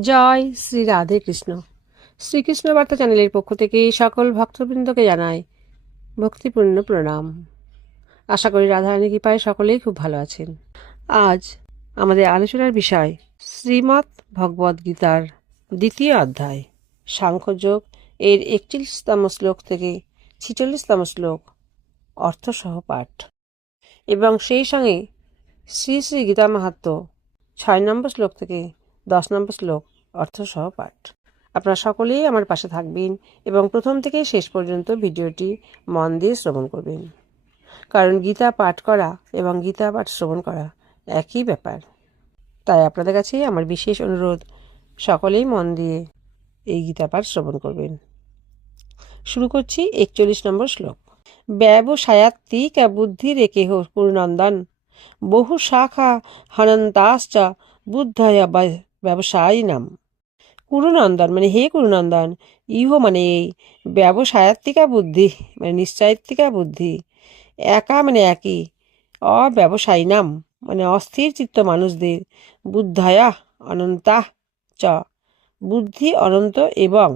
জয় শ্রী রাধে কৃষ্ণ। শ্রীকৃষ্ণ বার্তা চ্যানেলের পক্ষ থেকে সকল ভক্তবৃন্দকে জানাই ভক্তিপূর্ণ প্রণাম। আশা করি রাধারানী কৃপায় সকলেই খুব ভালো আছেন। আজ আমাদের আলোচনার বিষয় শ্রীমৎ ভগবদ গীতার দ্বিতীয় অধ্যায়, সাংখ্যযোগ এর একচল্লিশতম শ্লোক থেকে ছিচল্লিশতম শ্লোক, অর্থসহ পাঠ। এবং সেই সঙ্গে শ্রী শ্রী গীতা মাহাত্ম ছয় নম্বর শ্লোক থেকে দশ নম্বর শ্লোক অর্থসহ পাঠ। আপনারা সকলেই আমার পাশে থাকবেন এবং প্রথম থেকে শেষ পর্যন্ত ভিডিওটি মন দিয়ে শ্রবণ করবেন। কারণ গীতা পাঠ করা এবং গীতা পাঠ শ্রবণ করা একই ব্যাপার। তাই আপনাদের কাছে আমার বিশেষ অনুরোধ, সকলেই মন দিয়ে এই গীতা পাঠ শ্রবণ করবেন। শুরু করছি একচল্লিশ নম্বর শ্লোক। ব্যবসায়াত্মিক বুদ্ধি রেখে হো পূর্ণন্দন। বহু শাখা হনন্তাশ্চ বুদ্ধয় ব্যবসায়িনাম কুরুনন্দন মানে হে কুরুনন্দন ইহ মানে এই ব্যবসায়াত্মিকা বুদ্ধি মানে নিশ্চয়ত্বিকা বুদ্ধি। একা মানে একই, অব্যবসায়ী নাম মানে অস্থির চিত্ত মানুষদের, বুদ্ধায়া অনন্তা চ। বুদ্ধি অনন্ত এবং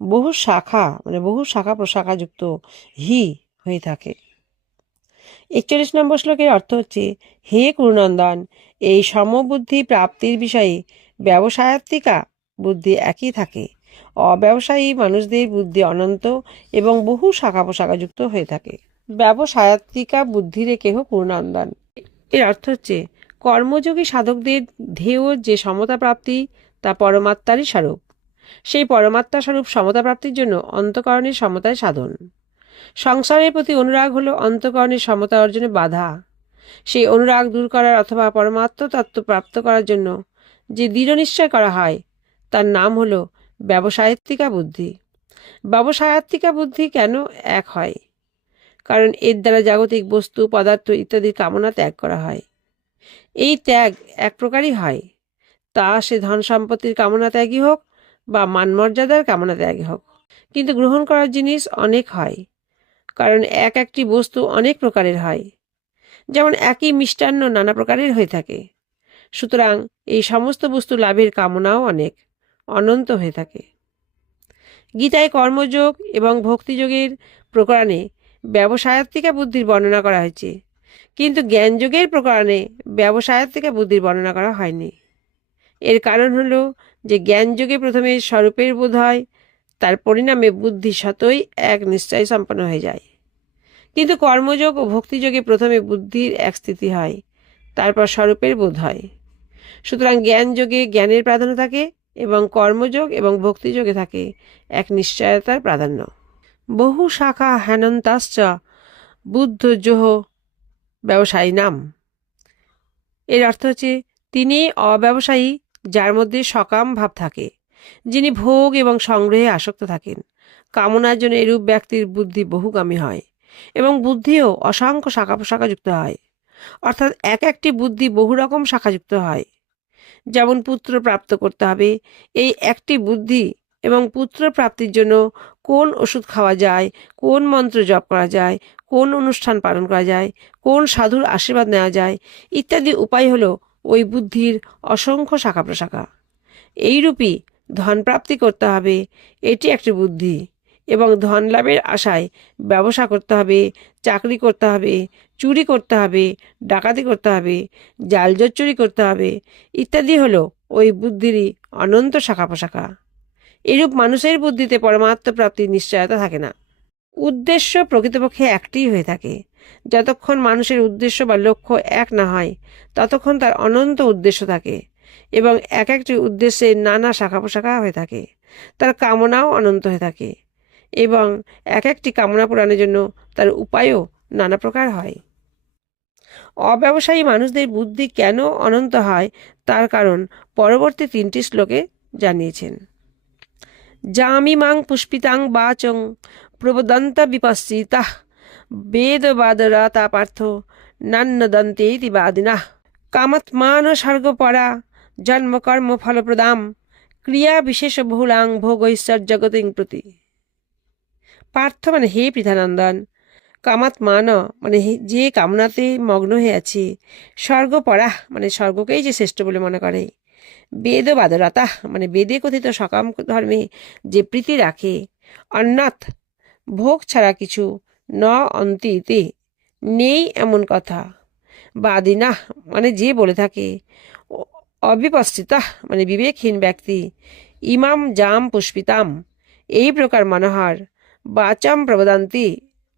বহু শাখা মানে বহু শাখা প্রশাখাযুক্ত হি হয়ে থাকে। একচল্লিশ নম্বর শ্লোকের অর্থ হচ্ছে, হে কুরুনন্দন এই সমবুদ্ধি প্রাপ্তির বিষয়ে ব্যবসায়াত্মিকা, বুদ্ধি একই থাকে। অব্যবসায়ী মানুষদের বুদ্ধি অনন্ত এবং বহু শাখা প্রশাখাযুক্ত হয়ে থাকে। ব্যবসায়াত্মিকা বুদ্ধির কেহ পূর্ণান্দন। এর অর্থ হচ্ছে, কর্মযোগী সাধকদের ধ্যেয় যে সমতা প্রাপ্তি তা পরমাত্মারই স্বরূপ। সেই পরমাত্মা স্বরূপ সমতা প্রাপ্তির জন্য অন্তকরণের সমতায় সাধন। সংসারের প্রতি অনুরাগ হলো অন্তকরণের সমতা অর্জনে বাধা। সেই অনুরাগ দূর করার অথবা পরমাত্ম তত্ত্ব প্রাপ্ত করার জন্য যে দৃঢ় নিশ্চয় করা হয়, তার নাম হলো ব্যবসায়ত্মিকা বুদ্ধি। ব্যবসায়াত্মিকা বুদ্ধি কেন এক হয়? কারণ এর দ্বারা জাগতিক বস্তু, পদার্থ ইত্যাদির কামনা ত্যাগ করা হয়। এই ত্যাগ এক প্রকারই হয়। তা সে ধন সম্পত্তির কামনা ত্যাগই হোক বা মানমর্যাদার কামনা ত্যাগই হোক। কিন্তু গ্রহণ করার জিনিস অনেক হয়, কারণ এক একটি বস্তু অনেক প্রকারের হয়। যেমন একই মিষ্টান্ন নানা প্রকারের হয়ে থাকে। সুতরাং এই সমস্ত বস্তু লাভের কামনাও অনেক, অনন্ত হয়ে থাকে। গীতায় কর্মযোগ এবং ভক্তিযোগের প্রকরণে ব্যবসায়াত্মিকা বুদ্ধির বর্ণনা করা হয়েছে, কিন্তু জ্ঞানযোগের প্রকরণে ব্যবসায়াত্মিকা বুদ্ধির বর্ণনা করা হয়নি। এর কারণ হলো যে জ্ঞানযোগে প্রথমে স্বরূপের বোধ হয়, তার পরিণামে বুদ্ধি শতই এক নিশ্চয় সম্পন্ন হয়ে যায়। কিন্তু কর্মযোগ ও ভক্তিযোগে প্রথমে বুদ্ধির এক স্থিতি হয়, তারপর স্বরূপের বোধ হয়। সুতরাং জ্ঞানযোগে জ্ঞানের প্রাধান্য থাকে এবং কর্মযোগ এবং ভক্তিযোগে থাকে। এক নিশ্চয়তার প্রাধান্য। বহু শাখা হেনন্তাশ্চ বুদ্ধ জোহ ব্যবসায়ী নাম। এর অর্থ হচ্ছে, তিনি অব্যবসায়ী যার মধ্যে সকাম ভাব থাকে, যিনি ভোগ এবং সংগ্রহে আসক্ত থাকেন। কামনার জন্য এরূপ ব্যক্তির বুদ্ধি বহুগামী হয় এবং বুদ্ধিও অসংখ্য শাখা প্রশাখাযুক্ত হয়। অর্থাৎ এক একটি বুদ্ধি বহু রকম শাখাযুক্ত হয়। যেমন পুত্র প্রাপ্ত করতে হবে। এই একটি বুদ্ধি এবং পুত্র প্রাপ্তির জন্য কোন ওষুধ খাওয়া যায়, কোন মন্ত্র জপ করা যায়, কোন অনুষ্ঠান পালন করা যায়, কোন সাধুর আশীর্বাদ নেওয়া যায়, ইত্যাদি উপায় হলো ওই বুদ্ধির অসংখ্য শাখা প্রশাখা। এইরূপই ধন প্রাপ্তি করতে হবে। এটি একটি বুদ্ধি। এবং ধন লাভের আশায় ব্যবসা করতে হবে, চাকরি করতে হবে, চুরি করতে হবে, ডাকাতি করতে হবে জালজোর চুরি করতে হবে, ইত্যাদি হলো ওই বুদ্ধিরই অনন্ত শাখা পোশাখা। এরূপ মানুষের বুদ্ধিতে পরমাত্ম প্রাপ্তির নিশ্চয়তা থাকে না। উদ্দেশ্য প্রকৃতপক্ষে একটিই হয়ে থাকে। যতক্ষণ মানুষের উদ্দেশ্য বা লক্ষ্য এক না হয়, ততক্ষণ তার অনন্ত উদ্দেশ্য থাকে এবং এক একটি উদ্দেশ্যে নানা শাখা পোশাখা হয়ে থাকে। তার কামনাও অনন্ত হয়ে থাকে। এবং এক একটি কামনা পূরণের জন্য তার উপায়ও নানা প্রকার হয়। অব্যবসায়ী মানুষদের বুদ্ধি কেন অনন্ত হয় তার কারণ পরবর্তী তিনটি শ্লোকে জানিয়েছেন। জামিমাং পুষ্পিতাং বাচং প্রবদন্ত বিপশ্চিতাহ বেদবাদরাতা পার্থ নান্নদন্তে ইতি বাদিনা কামাত্মান স্বর্গপরা জন্মকর্ম ফলপ্রদাম ক্রিয়া বিশেষ বহুলাং ভোগ ঐশ্বর জগতিং প্রতি। পার্থ মানে হে পৃথানন্দন। কামাত মান মানে যে কামনাতে মগ্ন হয়ে আছে। স্বর্গ পড়া মানে স্বর্গকেই যে শ্রেষ্ঠ বলে মনে করে। বেদ বাদরতা মানে বেদে কথিত সকাম ধর্মে যে প্রীতি রাখে। অন্যথ, ভোগ ছাড়া কিছু ন অন্তিতে নেই এমন কথা। বাদিনা মানে যে বলে থাকে। অবিপস্থিতা মানে বিবেকহীন ব্যক্তি। ইমাম জাম পুষ্পিতাম। এই প্রকার মনোহর। বাচাম প্রবদান্তি,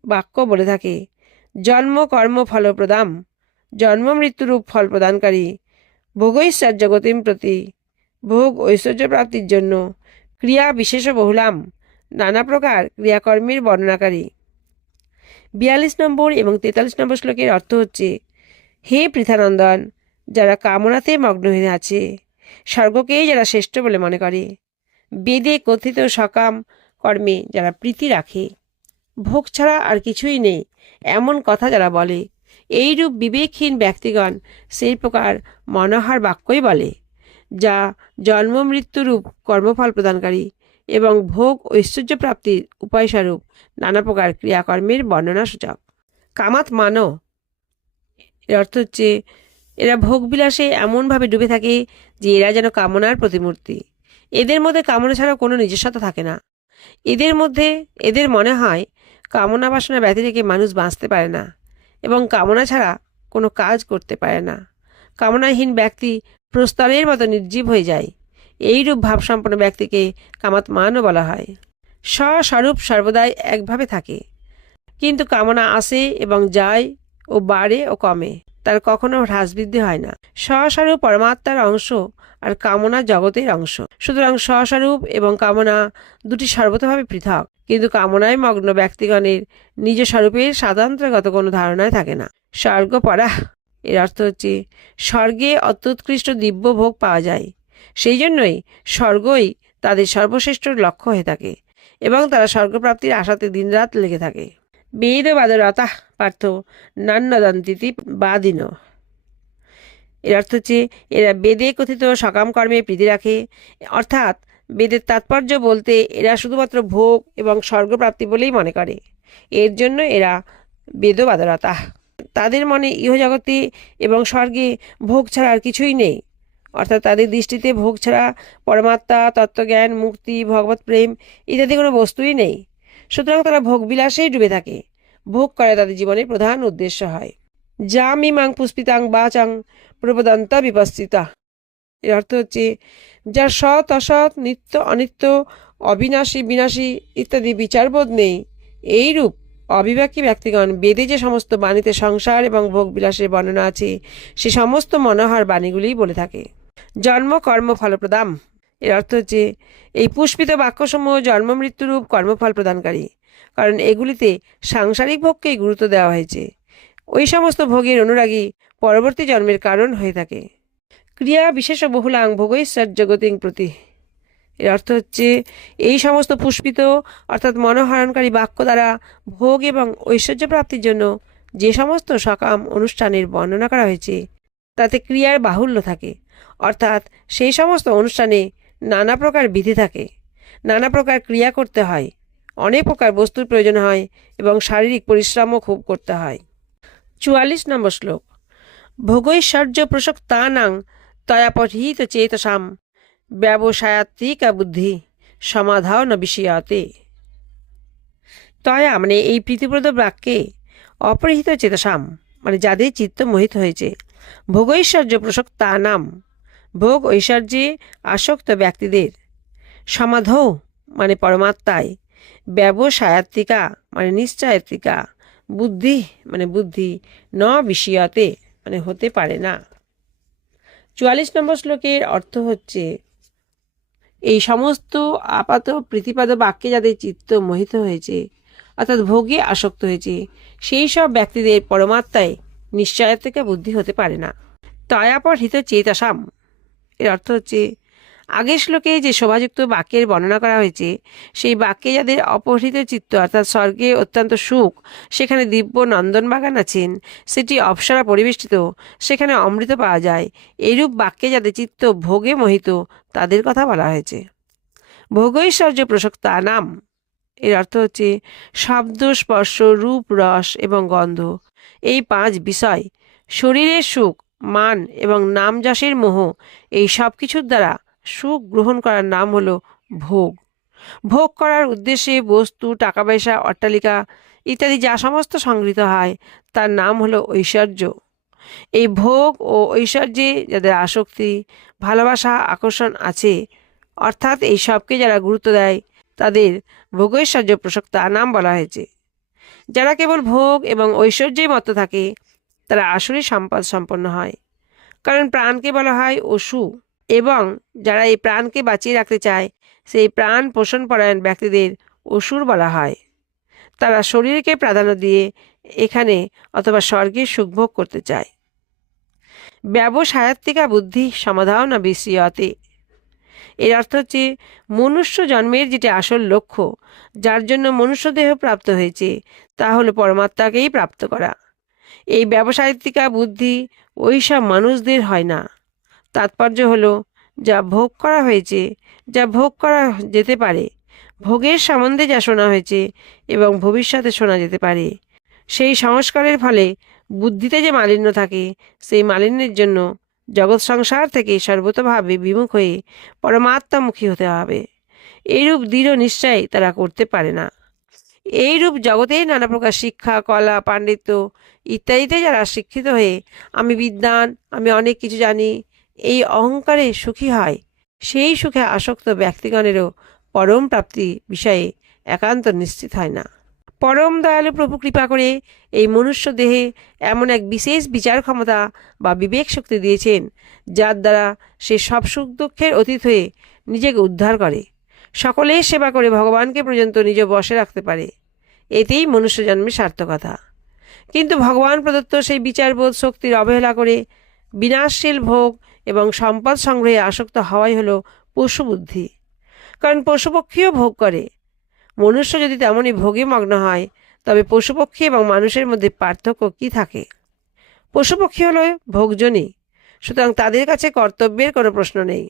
বাক্য বলে থাকে। জন্ম কর্ম ফলপ্রদাম জন্ম মৃত্যুরূপ ফল প্রদানকারী। ভোগৈশ্বর্য গতিম প্রতি, ভোগ ঐশ্বর্য প্রাপ্তির জন্য ক্রিয়া বিশেষ বহুলাম, নানা প্রকার ক্রিয়াকর্মীর বর্ণনাকারী। বিয়াল্লিশ নম্বর এবং তেতাল্লিশ নম্বর শ্লোকের অর্থ হচ্ছে, হে পৃথানন্দন, যারা কামনাতে মগ্ন হয়ে আছে, স্বর্গকেই যারা শ্রেষ্ঠ বলে মনে করে। বেদে কথিত সকাম কর্মে যারা প্রীতি রাখে। ভোগ ছাড়া আর কিছুই নেই, এমন কথা যারা বলে। এইরূপ বিবেকহীন ব্যক্তিগণ সেই প্রকার মনোহর বাক্যই বলে, যা জন্ম মৃত্যুরূপ কর্মফল প্রদানকারী এবং ভোগ ঐশ্বর্য প্রাপ্তির উপায়স্বরূপ নানা প্রকার ক্রিয়াকর্মের বর্ণনা সূচক। কামাত মানো, এর অর্থ হচ্ছে, এরা ভোগবিলাসে এমনভাবে ডুবে থাকে যে এরা যেন কামনার প্রতিমূর্তি। এদের মধ্যে কামনা ছাড়া কোনো নিজস্বতা থাকে না। এদের মধ্যে এদের মনে হয় কামনা বাসনা ব্যতি রেখে মানুষ বাঁচতে পারে না এবং কামনা ছাড়া কোনো কাজ করতে পারে না। কামনাহীন ব্যক্তি প্রস্তরের মতো নির্জীব হয়ে যায়। এইরূপ ভাবসম্পন্ন ব্যক্তিকে কামাতমানও বলা হয়। স্বস্বরূপ সর্বদাই একভাবে থাকে। কিন্তু কামনা আসে এবং যায় ও বাড়ে ও কমে। তার কখনো হ্রাস বৃদ্ধি হয় না। স্বস্বরূপ পরমাত্মার অংশ আর কামনা জগতের অংশ। সুতরাং স্বস্বরূপ এবং কামনা দুটি সর্বতভাবে পৃথক। কিন্তু কামনায় মগ্ন ব্যক্তিগণের নিজ স্বরূপের স্বাতন্ত্র্যগত কোনো ধারণায় থাকে না। স্বর্গ পড়া এর অর্থ হচ্ছে স্বর্গে অত্যুৎকৃষ্ট দিব্য ভোগ পাওয়া যায়। সেই জন্যই স্বর্গই তাদের সর্বশ্রেষ্ঠ লক্ষ্য হয়ে থাকে এবং তারা স্বর্গপ্রাপ্তির আশাতে দিনরাত লেগে থাকে। বেদ বাদরতা পার্থ নান্নদন্তিতি বাদিন এর অর্থ হচ্ছে, এরা বেদে কথিত সকাম কর্মে প্রীতি রাখে। অর্থাৎ, বেদের তাৎপর্য বলতে এরা শুধুমাত্র ভোগ এবং স্বর্গপ্রাপ্তি বলেই মনে করে। এর জন্য এরা বেদবাদরতা। তাদের মনে ইহজগতে এবং স্বর্গে ভোগ ছাড়া আর কিছুই নেই। অর্থাৎ তাদের দৃষ্টিতে ভোগ ছাড়া পরমাত্মা, তত্ত্বজ্ঞান, মুক্তি ভগবত প্রেম ইত্যাদি কোনো বস্তুই নেই। সুতরাং তারা ভোগবিলাসেই ডুবে থাকে। ভোগ করা তাদের জীবনের প্রধান উদ্দেশ্য হয়। যা মিমাং পুষ্পিতাং বাচাং প্রবদন্ত বিপস্থিতা এর অর্থ হচ্ছে, যার সৎ, অসৎ, নিত্য, অনিত্য, অবিনাশী, বিনাশী ইত্যাদি বিচারবোধ নেই, এইরূপ অবিবেকী ব্যক্তিগণ বেদে যে সমস্ত বাণীতে সংসার এবং ভোগবিলাসের বর্ণনা আছে, সে সমস্ত মনোহর বাণীগুলিই বলে থাকে। জন্ম, কর্ম, ফলপ্রদাম। এর অর্থ হচ্ছে, এই পুষ্পিত বাক্যসমূহ জন্ম, মৃত্যুরূপ কর্মফল প্রদানকারী। কারণ এগুলিতে সাংসারিক ভোগকেই গুরুত্ব দেওয়া হয়েছে। ওই সমস্ত ভোগের অনুরাগী পরবর্তী জন্মের কারণ হয়ে থাকে। ক্রিয়া বিশেষ বহুলাং ভোগৈশ্বর জগতিং প্রতি। এর অর্থ হচ্ছে, এই সমস্ত পুষ্পিত, অর্থাৎ মনোহরণকারী বাক্য দ্বারা ভোগ এবং ঐশ্বর্য প্রাপ্তির জন্য যে সমস্ত সকাম অনুষ্ঠানের বর্ণনা করা হয়েছে, তাতে ক্রিয়ার বাহুল্য থাকে। অর্থাৎ সেই সমস্ত অনুষ্ঠানে নানা প্রকার বিধি থাকে। নানা প্রকার ক্রিয়া করতে হয়। অনেক প্রকার বস্তুর প্রয়োজন হয় এবং শারীরিক পরিশ্রমও খুব করতে হয়। চুয়াল্লিশ নম্বর শ্লোক। ভোগৈশ্বর্য প্রসক্তানাং তয়াপঠিত চেতসাম ব্যবসায়াত্মিকা বুদ্ধি সমাধাও ন তয়া মানে এই প্রীতিপ্রদ বাক্যে অপরিহিত চেতসাম মানে যাদের চিত্ত মোহিত হয়েছে। ভোগৈশ্বর্য প্রসক্তা নাম ভোগ ঐশ্বর্যে আসক্ত ব্যক্তিদের সমাধৌ মানে পরমাত্মায় ব্যবসায়াত্মিকা মানে নিশ্চয়াত্মিকা বুদ্ধি মানে বুদ্ধি ন বিষয়তে মানে হতে পারে না। চুয়াল্লিশ নম্বর শ্লোকের অর্থ হচ্ছে, এই সমস্ত আপাত প্রীতিপাদ বাক্যে যাদের চিত্ত মোহিত হয়েছে, অর্থাৎ ভোগে আসক্ত হয়েছে, সেই সব ব্যক্তিদের পরমাত্মায় নিশ্চয়তা বুদ্ধি হতে পারে না। তয়াপর হিত চেতাসাম, এর অর্থ হচ্ছে আগের শ্লোকে যে শোভাযুক্ত বাক্যের বর্ণনা করা হয়েছে, সেই বাক্যে যাদের অপহৃত চিত্ত অর্থাৎ স্বর্গে অত্যন্ত সুখ, সেখানে দিব্য নন্দন বাগান আছেন, সেটি অপসরা পরিবেষ্টিত, সেখানে অমৃত পাওয়া যায়। এইরূপ বাক্যে যাদের চিত্ত ভোগে মোহিত, তাদের কথা বলা হয়েছে। ভোগৈশ্বর্য প্রসক্তা নাম। এর অর্থ হচ্ছে শব্দ, স্পর্শ, রূপ, রস এবং গন্ধ। এই পাঁচ বিষয়, শরীরের সুখ, মান এবং নাম যশের মোহ, এই সব কিছুর দ্বারা সুখ গ্রহণ করার নাম হলো ভোগ। ভোগ করার উদ্দেশ্যে বস্তু টাকা পয়সা অট্টালিকা ইত্যাদি যা সমস্ত সংগৃহীত হয়, তার নাম হলো ঐশ্বর্য। এই ভোগ ও ঐশ্বর্যে যাদের আসক্তি, ভালোবাসা, আকর্ষণ আছে, অর্থাৎ এই সবকে যারা গুরুত্ব দেয়, তাদের ভোগৈশ্বর্য প্রসক্তা নাম বলা হয়েছে। যারা কেবল ভোগ এবং ঐশ্বর্যের মতো থাকে, তারা আসলে সম্পদ সম্পন্ন হয়। কারণ প্রাণকে বলা হয় অসু। এবং যারা এই প্রাণকে বাঁচিয়ে রাখতে চায়, সেই প্রাণ পোষণ পরায়ণ ব্যক্তিদের অসুর বলা হয়। তারা শরীরকে প্রাধান্য দিয়ে এখানে অথবা স্বর্গে সুখভোগ করতে চায়। ব্যবসায়াত্মিকা বুদ্ধি সমাধান না বিস্ময়তে এর অর্থ হচ্ছে, মনুষ্য জন্মের যেটা আসল লক্ষ্য, যার জন্য মনুষ্য দেহ প্রাপ্ত হয়েছে, তা হলো পরমাত্মাকেই প্রাপ্ত করা। এই ব্যবসায়িকা বুদ্ধি ওই সব মানুষদের হয় না। তাৎপর্য হলো, যা ভোগ করা হয়েছে, যা ভোগ করা যেতে পারে। ভোগের সম্বন্ধে যা শোনা হয়েছে এবং ভবিষ্যতে শোনা যেতে পারে। সেই সংস্কারের ফলে বুদ্ধিতে যে মালিন্য থাকে, সেই মালিন্যের জন্য জগৎ সংসার থেকে সর্বতভাবে বিমুখ হয়ে পরমাত্মামুখী হতে হবে। এইরূপ দৃঢ় নিশ্চয় তারা করতে পারে না। এইরূপ জগতেই নানা প্রকার শিক্ষা, কলা, পাণ্ডিত্য ইত্যাদিতে যারা শিক্ষিত হয়ে, আমি বিদ্যান আমি অনেক কিছু জানি এই অহংকারে সুখী হয়। সেই সুখে আসক্ত ব্যক্তিগণেরও পরম প্রাপ্তি বিষয়ে একান্ত নিশ্চিত হয় না। পরম দয়ালু প্রভু কৃপা করে এই মনুষ্য দেহে এমন এক বিশেষ বিচার ক্ষমতা বা বিবেক শক্তি দিয়েছেন, যার দ্বারা সে সব সুখ দুঃখের অতীত হয়ে নিজেকে উদ্ধার করে। সকলের সেবা করে ভগবানকে পর্যন্ত নিজ বসে রাখতে পারে। এতেই মনুষ্য জন্মের সার্থকতা। কিন্তু ভগবান প্রদত্ত সেই বিচারবোধ শক্তির অবহেলা করে বিনাশশীল ভোগ এবং সম্পদ সংগ্রহে আসক্ত হওয়াই হলো পশুবুদ্ধি কারণ পশুপক্ষীও ভোগ করে। মনুষ্য যদি তেমনই ভোগে মগ্ন হয়, তবে পশুপক্ষী এবং মানুষের মধ্যে পার্থক্য কি থাকে? পশুপক্ষী হলো ভোগজনী সুতরাং তাদের কাছে কর্তব্যের কোনো প্রশ্ন নেই।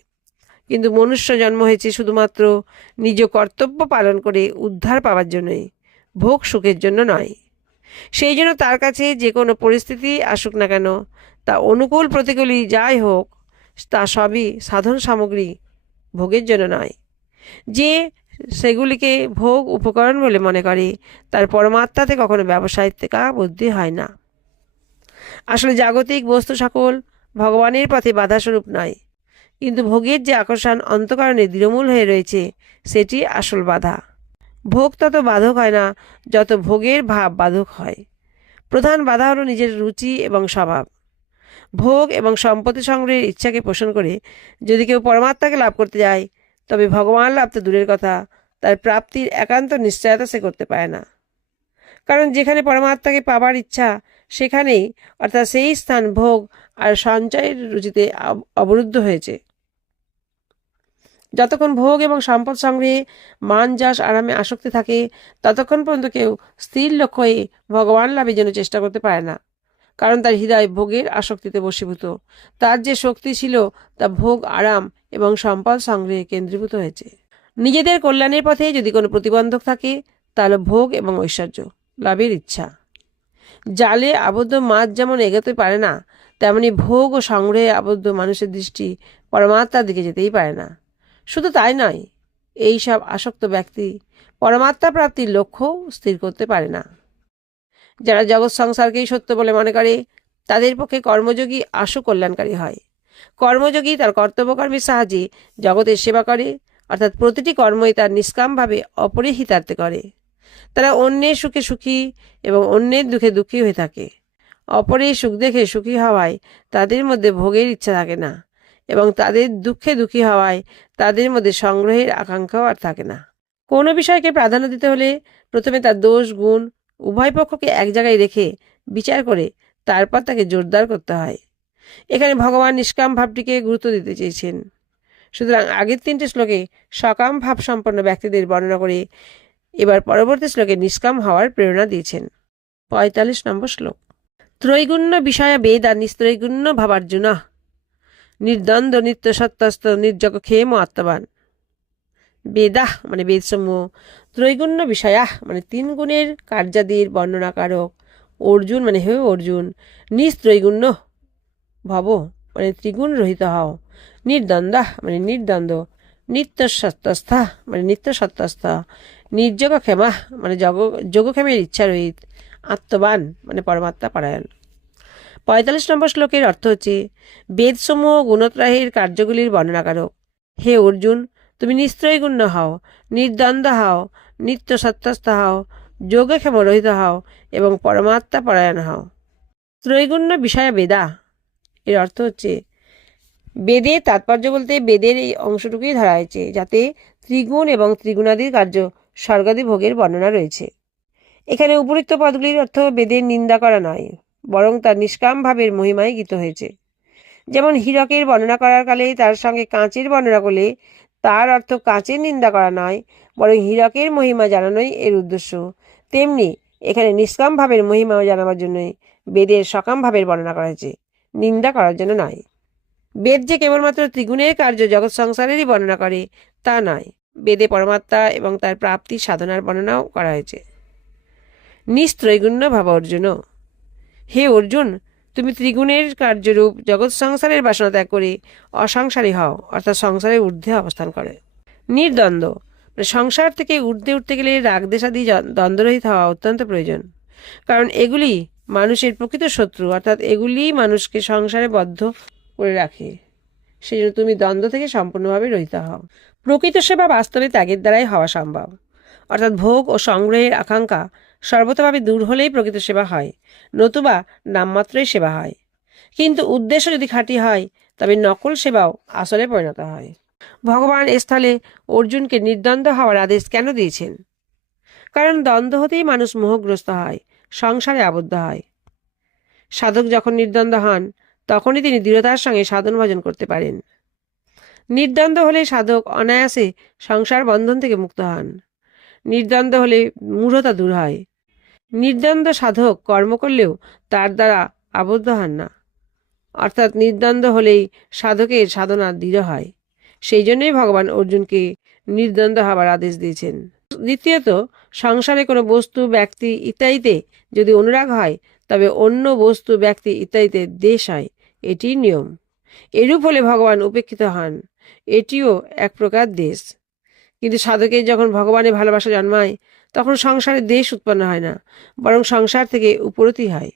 কিন্তু মনুষ্য জন্ম হয়েছে শুধুমাত্র নিজ কর্তব্য পালন করে উদ্ধার পাওয়ার জন্যই, ভোগ সুখের জন্য নয়। সেই জন্য তার কাছে যে কোনো পরিস্থিতি আসুক না কেন, তা অনুকূল প্রতিকূলই যাই হোক তা সবই সাধন সামগ্রী, ভোগের জন্য নয়। যে সেগুলিকে ভোগ উপকরণ বলে মনে করে, তার পরমাত্মাতে কখনো ব্যবসায়িকা বুদ্ধি হয় না। আসলে জাগতিক বস্তু সকল ভগবানের পথে বাধাস্বরূপ নয়। কিন্তু ভোগের যে আকর্ষণ অন্তকরণে দৃঢ়মূল হয়ে রয়েছে, সেটি আসল বাধা। ভোগ তত বাধক হয় না, যত ভোগের ভাব বাধক হয়। প্রধান বাধা হলো নিজের রুচি এবং স্বভাব। ভোগ এবং সম্পত্তি সংগ্রহের ইচ্ছাকে পোষণ করে যদি কেউ পরমাত্মাকে লাভ করতে যায়, তবে ভগবান লাভ তো দূরের কথা, তার প্রাপ্তির একান্ত নিশ্চয়তা সে করতে পারে না। কারণ যেখানে পরমাত্মাকে পাবার ইচ্ছা, সেখানেই অর্থাৎ সেই স্থান ভোগ আর সঞ্চয়ের রুচিতে অবরুদ্ধ হয়েছে। যতক্ষণ ভোগ এবং সম্পদ সংগ্রহে মান যশ আরামে আসক্তি থাকে, ততক্ষণ পর্যন্ত কেউ স্থির লক্ষ্য হয়ে ভগবান লাভের জন্য চেষ্টা করতে পারে না। কারণ তার হৃদয় ভোগের আসক্তিতে বশীভূত। তার যে শক্তি ছিল, তা ভোগ, আরাম এবং সম্পদ সংগ্রহে কেন্দ্রীভূত হয়েছে। নিজেদের কল্যাণের পথে যদি কোনো প্রতিবন্ধক থাকে, তাহলে ভোগ এবং ঐশ্বর্য, লাভের ইচ্ছা। জালে আবদ্ধ মাছ যেমন এগোতে পারে না, তেমনি ভোগ ও সংগ্রহে আবদ্ধ মানুষের দৃষ্টি পরমাত্মার দিকে যেতেই পারে না। শুধু তাই নয় এই সব আসক্ত ব্যক্তি পরমাত্মা প্রাপ্তির লক্ষ্য স্থির করতে পারে না। যারা জগৎ সংসারকেই সত্য বলে মনে করে, তাদের পক্ষে কর্মযোগী আশু কল্যাণকারী হয়। কর্মযোগী তার কর্তব্যকর্মের সাহায্যে জগতের সেবা করে, অর্থাৎ প্রতিটি কর্মই তার নিষ্কামভাবে অপরের হিতার্থে করে। তারা অন্যের সুখে সুখী এবং অন্যের দুঃখে দুঃখী হয়ে থাকে। অপরের সুখ দেখে সুখী হওয়ায় তাদের মধ্যে ভোগের ইচ্ছা থাকে না এবং তাদের দুঃখে দুঃখী হওয়ায় তাদের মধ্যে সংগ্রহের আকাঙ্ক্ষাও আর থাকে না। কোনো বিষয়কে প্রাধান্য দিতে হলে প্রথমে তার দোষ, গুণ উভয় পক্ষকে এক জায়গায় রেখে বিচার করে তারপর তাকে জোরদার করতে হয়। এখানে ভগবান নিষ্কাম ভাবটিকে গুরুত্ব দিতে চেয়েছেন। সুতরাং আগের তিনটে শ্লোকে সকাম ভাব সম্পন্ন ব্যক্তিদের বর্ণনা করে এবার পরবর্তী শ্লোকে নিষ্কাম হওয়ার প্রেরণা দিয়েছেন। পঁয়তাল্লিশ নম্বর শ্লোক। ত্রৈগুণ্য বিষয় বেদ আর নিস্ত্রৈগুণ্য ভাবার্জুনা নির্দ্বন্দ্ব নিত্য সত্যস্ত নির্যক ক্ষেম আত্মবান। বেদাহ মানে বেদসমূহ ত্রৈগুণ্য বিষয়াহ মানে তিন গুণের কার্যাদির বর্ণনাকারক। অর্জুন মানে হে অর্জুন নিস্ত্রৈগুণ্য ভব মানে ত্রিগুণ রহিত হও। নির্দ্বন্দ্বা মানে নির্দ্বন্দ্ব। নিত্য সত্যস্থা মানে নিত্য সত্যস্থা নির্যোগ ক্ষমা মানে জগ যোগক্ষেমের ইচ্ছা রহিত। আত্মবান মানে পরমাত্মা পারায়ণ। পঁয়তাল্লিশ নম্বর শ্লোকের অর্থ হচ্ছে, বেদসমূহ গুণত্রাহের কার্যগুলির বর্ণনাকারক। হে অর্জুন, তুমি নিশ্চয়ই গুণ্য হও, নির্দ্বন্দ্ব হও নিত্য সত্যস্থ হও যোগক্ষেম রহিত হও এবং পরমাত্মা পরায়ণ হও। ত্রৈগুণ্য বিষয় বেদা। এর অর্থ হচ্ছে বেদের তাৎপর্য বলতে বেদের এই অংশটুকুই ধরা হয়েছে, যাতে ত্রিগুণ এবং ত্রিগুণাদির কার্য স্বর্গাদি ভোগের বর্ণনা রয়েছে। এখানে উপরিক্ত পদগুলির অর্থ বেদের নিন্দা করা নয়, বরং তার নিষ্কাম ভাবের মহিমায় গীত হয়েছে। যেমন হীরকের বর্ণনা করার কালে তার সঙ্গে কাঁচের বর্ণনা করলে তার অর্থ কাঁচের নিন্দা করা নয় বরং হীরকের মহিমা জানানোই এর উদ্দেশ্য। তেমনি এখানে নিষ্কাম ভাবের মহিমা জানাবার জন্যই বেদের সকাম ভাবের বর্ণনা করা হয়েছে। নিন্দা করার জন্য নয়। বেদ যে কেবলমাত্র ত্রিগুণের কার্য জগৎ সংসারেরই বর্ণনা করে, তা নয়। বেদে পরমাত্মা এবং তার প্রাপ্তি সাধনার বর্ণনাও করা হয়েছে। নিস্ত্রৈগুণ্য ভাব অর্জুন হে অর্জুন, তুমি ত্রিগুণের কার্যরূপ জগৎ সংসারের বাসনা ত্যাগ করে অসংসারী হও, অর্থাৎ সংসারের ঊর্ধ্বে অবস্থান করে। নির্দ্বন্দ্ব। সংসার থেকে উঠতে উঠতে গেলে রাগদেশাদি জ- দ্বন্দ্বরহিত হওয়া অত্যন্ত প্রয়োজন। কারণ এগুলি মানুষের প্রকৃত শত্রু, অর্থাৎ এগুলি মানুষকে সংসারে বদ্ধ করে রাখে। সেই জন্য তুমি দ্বন্দ্ব থেকে সম্পূর্ণভাবে রহিত হও। প্রকৃত সেবা বাস্তবে ত্যাগের দ্বারাই হওয়া সম্ভব। অর্থাৎ ভোগ ও সংগ্রহের আকাঙ্ক্ষা সর্বতভাবে দূর হলেই প্রকৃত সেবা হয়, নতুবা নামমাত্রই সেবা হয়। কিন্তু উদ্দেশ্য যদি খাঁটি হয়, তবে নকল সেবাও আসলে পরিণত হয়। ভগবান স্থলে অর্জুনকে নির্দ্বন্দ্ব হওয়ার আদেশ কেন দিয়েছেন? কারণ দ্বন্দ্ব হতেই মানুষ মোহগ্রস্ত হয়, সংসারে আবদ্ধ হয়। সাধক যখন নির্দ্বন্দ্ব হন, তখনই তিনি দৃঢ়তার সঙ্গে সাধন ভজন করতে পারেন। নির্দ্বন্দ্ব হলে সাধক অনায়াসে সংসার বন্ধন থেকে মুক্ত হন। নির্দ্বন্দ্ব হলে মূঢ়তা দূর হয়। নির্দ্বন্দ্ব সাধক কর্ম করলেও তার দ্বারা আবদ্ধ হন না। অর্থাৎ নির্দ্বন্দ্ব হলেই সাধকের সাধনা দৃঢ় হয়। সেই জন্যই ভগবান অর্জুনকে নির্দ্বন্দ্ব হবার আদেশ দিয়েছেন। দ্বিতীয়ত, সংসারে কোনো বস্তু, ব্যক্তি ইত্যাদিতে যদি অনুরাগ হয়, তবে অন্য বস্তু, ব্যক্তি ইত্যাদিতে দেশ হয় এটি নিয়ম। এরূপ হলে ভগবান উপেক্ষিত হন, এটিও এক প্রকার দেশ। কিন্তু সাধকের যখন ভগবানের ভালোবাসা জন্মায়, তখন সংসারে দেশ উৎপন্ন হয় না, বরং সংসার থেকে উপরতি হয়।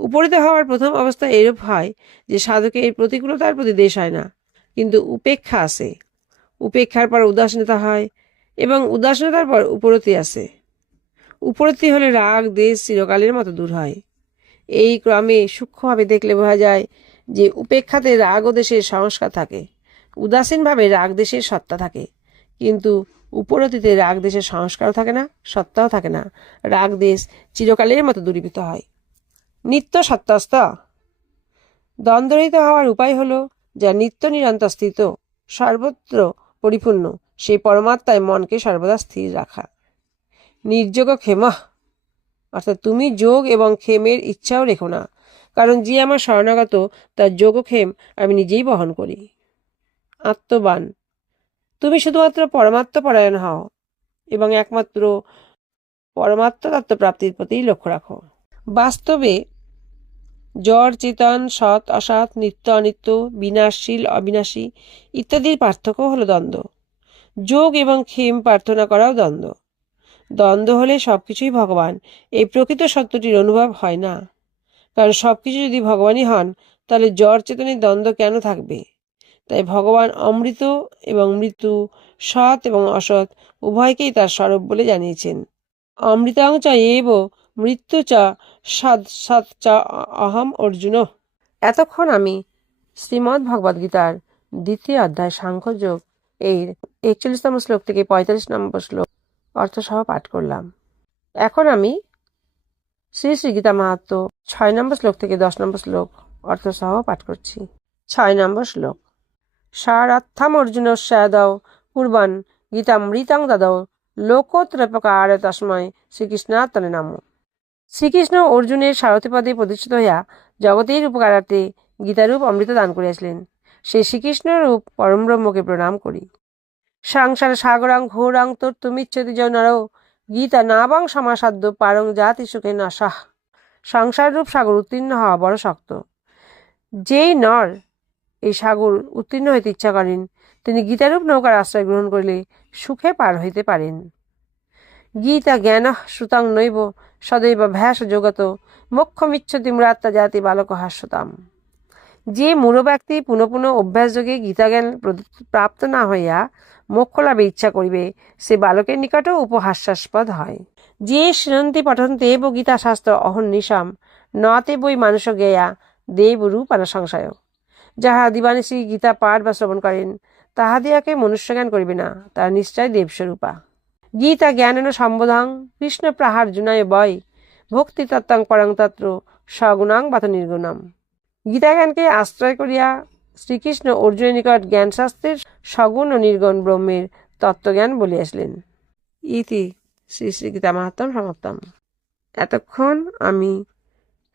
উপরতি হওয়ার প্রথম অবস্থা এরূপ হয় যে সাধকের প্রতিকূলতার প্রতি দেশ হয় না কিন্তু উপেক্ষা আসে উপেক্ষার পর উদাসীনতা হয় এবং উদাসীনতার পর উপরতি আসে উপরতি হলে রাগ, দেশ চিরকালের মতো দূর হয়। এই ক্রমে সূক্ষ্মভাবে দেখলে বোঝা যায় যে উপেক্ষাতে রাগ ও দেশের সংস্কার থাকে। উদাসীনভাবে রাগ দেশের সত্তা থাকে। কিন্তু উপরতিতে রাগ দেশের সংস্কারও থাকে না, সত্তাও থাকে না। রাগ দেশ চিরকালের মতো দূরীভূত হয়। নিত্য সত্তাস্ত দ্বন্দ্বরহিত হওয়ার উপায় হলো যা নিত্য নিরন্তর স্থিত, সর্বত্র পরিপূর্ণ, সেই পরমাত্মায় মনকে সর্বদা স্থির রাখা। নির্যোগ ক্ষেমা। অর্থাৎ তুমি যোগ এবং ক্ষেমের ইচ্ছাও রেখো না, কারণ যে আমার শরণাগত, তার যোগ ক্ষেম আমি নিজেই বহন করি। আত্মবান। তুমি শুধুমাত্র পরমাত্ম পরায়ণ হও এবং একমাত্র পরমাত্ম তত্ত্ব প্রাপ্তির প্রতিই লক্ষ্য রাখো। বাস্তবে জড় চেতন সৎ, অসৎ, নিত্য অনিত্য, বিনাশশীল, অবিনাশী ইত্যাদির পার্থক্য হলো দ্বন্দ্ব। যোগ এবং ক্ষেম প্রার্থনা করাও দ্বন্দ্ব। দ্বন্দ্ব হলে সবকিছুই ভগবান। এই প্রকৃত সত্যটির অনুভব হয় না। কারণ সবকিছু যদি ভগবানই হন, তাহলে জ্বর, চেতনের দ্বন্দ্ব কেন থাকবে? তাই ভগবান অমৃত এবং মৃত্যু, সৎ এবং অসৎ উভয়কেই তার স্বরূপ বলে জানিয়েছেন। অমৃতাং চ এব মৃত্যু চা সৎ সৎ চা অহম অর্জুন। এতক্ষণ আমি শ্রীমদ্ ভগবদ্গীতার দ্বিতীয় অধ্যায় সাংখ্যযোগ এর একচল্লিশতম শ্লোক থেকে পঁয়তাল্লিশ নম্বর শ্লোক অর্থসহ পাঠ করলাম। এখন আমি শ্রী শ্রী গীতা মাহাত্ম ছয় নম্বর শ্লোক থেকে দশ নম্বর শ্লোক অর্থসহ পাঠ করছি। ছয় নম্বর শ্লোক। সারার্থাম অর্জুন স্যাদৌ কুর্বান গীতামৃতাং দাদৌ লোকোত্রপকার তস্ময় শ্রীকৃষ্ণাত্মনে নাম। শ্রীকৃষ্ণ অর্জুনের সারথিপদে প্রতিষ্ঠিত হইয়া জগতের উপকারার্থে গীতারূপ অমৃত দান করিয়াছিলেন। সেই শ্রীকৃষ্ণরূপ পরমব্রহ্মকে প্রণাম করি। সংসার সাগরাং ঘোরাং তোর তুমিচ্ছতি য নর, গীতা নাবাং সমাসাধ্য পারং জাতি সুখে নাশাহ সংসাররূপ সাগর উত্তীর্ণ হওয়া বড় শক্ত। যেই নর এই সাগর উত্তীর্ণ হইতে ইচ্ছা করেন, তিনি গীতারূপ নৌকার আশ্রয় গ্রহণ করিলে সুখে পার হইতে পারেন। গীতা জ্ঞান শ্রুতাং নৈব সদৈব ভ্যাস জগত মোক্ষমিচ্ছতি মূরাত্মা জাতি বালক হাস্যতাম। যে মূঢ় ব্যক্তি পুনঃ পুনঃ অভ্যাসযোগে গীতাজ্ঞান প্রাপ্ত না হইয়া মোক্ষ লাভে ইচ্ছা করিবে, সে বালকের নিকটও উপহাস্যাস্পদ হয়। যে শৃণন্তি পঠন্তে এব গীতা শাস্ত্র অহর্নিশাম নতে বই মানুষ গেয়া দেব রূপান সংশয়। যাহা দিবানিশী গীতা পাঠ বা শ্রবণ করেন তাহাদিয়াকে মনুষ্যজ্ঞান করিবে না তারা নিশ্চয় দেবস্বরূপা। গীতা জ্ঞানেন সম্বোধাং কৃষ্ণ প্রাহার জুনায় বয়, ভক্তি তত্ত্বাং পরাং তত্র সগুণাং বাত নির্গুণাম। গীতা জ্ঞানকে আশ্রয় করিয়া শ্রীকৃষ্ণ অর্জুনের নিকট জ্ঞানশাস্ত্রের সগুণ ও নির্গুণ ব্রহ্মের তত্ত্বজ্ঞান বলিয়াছিলেন। ইতি শ্রী শ্রী গীতা মাহাত্ম সমাপ্তম। এতক্ষণ আমি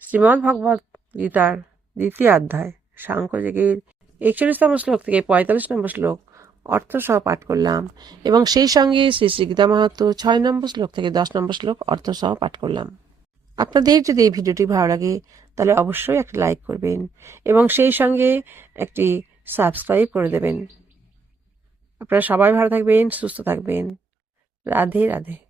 শ্রীমদ্ ভগবত গীতার দ্বিতীয় অধ্যায় সাংখ্যযোগের একচল্লিশতম শ্লোক থেকে পঁয়তাল্লিশ নম্বর শ্লোক অর্থ সহ পাঠ করলাম। এবং সেই সঙ্গে শ্রী শ্রী গীতা মাহাত্ম ছয় নম্বর শ্লোক থেকে দশ নম্বর শ্লোক অর্থসহ পাঠ করলাম। আপনাদের যদি এই ভিডিওটি ভালো লাগে, তাহলে অবশ্যই একটা লাইক করবেন এবং সেই সঙ্গে একটি সাবস্ক্রাইব করে দেবেন। আপনারা সবাই ভালো থাকবেন, সুস্থ থাকবেন। রাধে রাধে।